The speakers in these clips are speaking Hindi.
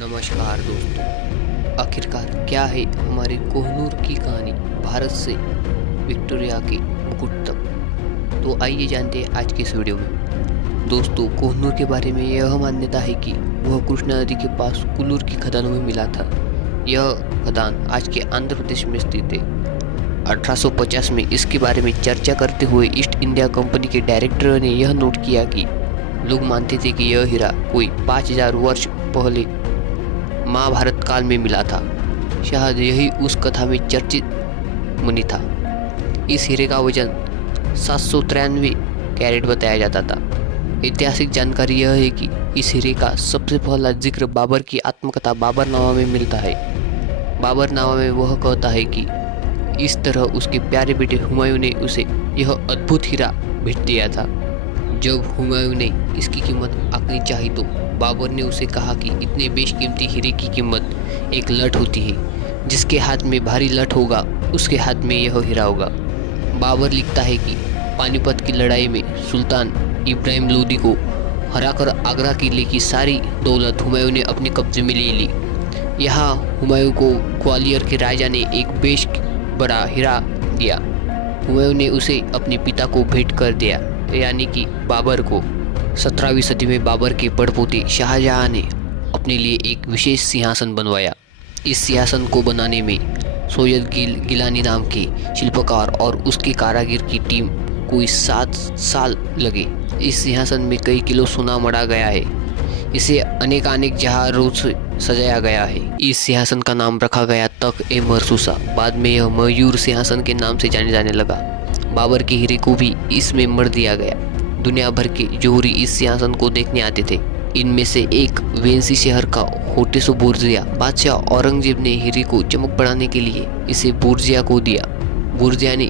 नमस्कार दोस्तों, आखिरकार क्या है हमारे कोहिनूर की कहानी भारत से विक्टोरिया के मुकुट तक। तो आइए जानते हैं आज के इस वीडियो में। दोस्तों, कोहिनूर के बारे में यह मान्यता है कि वह कृष्णा नदी के पास कुल्लूर की खदानों में मिला था। यह खदान आज के आंध्र प्रदेश में स्थित है। 1850 में इसके बारे में चर्चा करते हुए ईस्ट इंडिया कंपनी के डायरेक्टर ने यह नोट किया कि लोग मानते थे कि यह हीरा कोई 5000 वर्ष पहले महाभारत काल में मिला था। शायद यही उस कथा में चर्चित मुनि था। इस हीरे का वजन 793 कैरेट बताया जाता था। ऐतिहासिक जानकारी यह है कि इस हीरे का सबसे पहला जिक्र बाबर की आत्मकथा बाबरनामा में मिलता है। बाबरनामा में वह कहता है कि इस तरह उसके प्यारे बेटे हुमायूं ने उसे यह अद्भुत हीरा भेंट दिया था। जब हुमायूं ने इसकी कीमत आंकनी चाही तो बाबर ने उसे कहा कि इतने बेशकीमती हीरे की कीमत एक लठ होती है। जिसके हाथ में भारी लठ होगा उसके हाथ में यह हीरा होगा। बाबर लिखता है कि पानीपत की लड़ाई में सुल्तान इब्राहिम लोदी को हराकर आगरा किले की सारी दौलत हुमायूं ने अपने कब्जे में ले ली। यहाँ हुमायूं को ग्वालियर के राजा ने एक बेश बड़ा हीरा दिया। हुमायूं ने उसे अपने पिता को भेंट कर दिया, यानी कि बाबर को। 17वीं सदी में बाबर के बड़पोते शाहजहां ने अपने लिए एक विशेष सिंहासन बनवाया। इस सिंहासन को बनाने में सैयद गिलानी नाम के शिल्पकार और उसके कारीगर की टीम कोई 7 साल लगे। इस सिंहासन में कई किलो सोना मढ़ा गया है। इसे अनेकानेक जहारों से सजाया गया है। इस सिंहासन का नाम रखा गया तख्त-ए-मरसूसा। बाद में यह मयूर सिंहासन के नाम से जाने जाने लगा। बाबर के हीरे को भी इसमें मढ़ दिया गया। दुनिया भर के जोहरी इस सिंहासन को देखने आते थे। इनमें से एक वेंसी शहर का होटेसो बोर्जिया बादशाह औरंगजेब ने हीरे को चमक बढ़ाने के लिए इसे बोर्जिया को दिया। बोर्जिया ने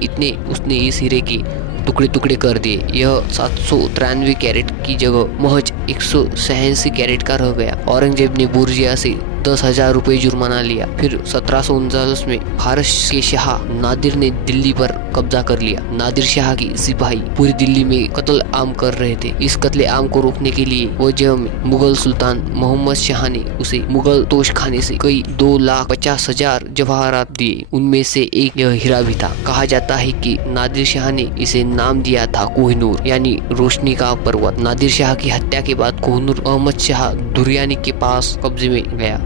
उसने इस हीरे के टुकड़े टुकड़े कर दिए। यह 793 कैरेट की जगह महज 186 कैरेट का रह गया। औरंगजेब ने बोर्जिया से 10,000 रुपये जुर्माना लिया। फिर 1739 में फारस के शाह नादिर ने दिल्ली पर कब्जा कर लिया। नादिर शाह की सिपाही पूरी दिल्ली में कत्ल आम कर रहे थे। इस कत्ले आम को रोकने के लिए वजह में मुगल सुल्तान मोहम्मद शाह ने उसे मुगल तोशखाने से कई 2,50,000 जवाहरात दिए। उनमें से एक यह हीरा भी था। कहा जाता है कि नादिर शाह ने इसे नाम दिया था कोहिनूर, यानी रोशनी का पर्वत। नादिर शाह की हत्या के बाद कोहिनूर अहमद शाह दुर्रानी के पास कब्जे में गया।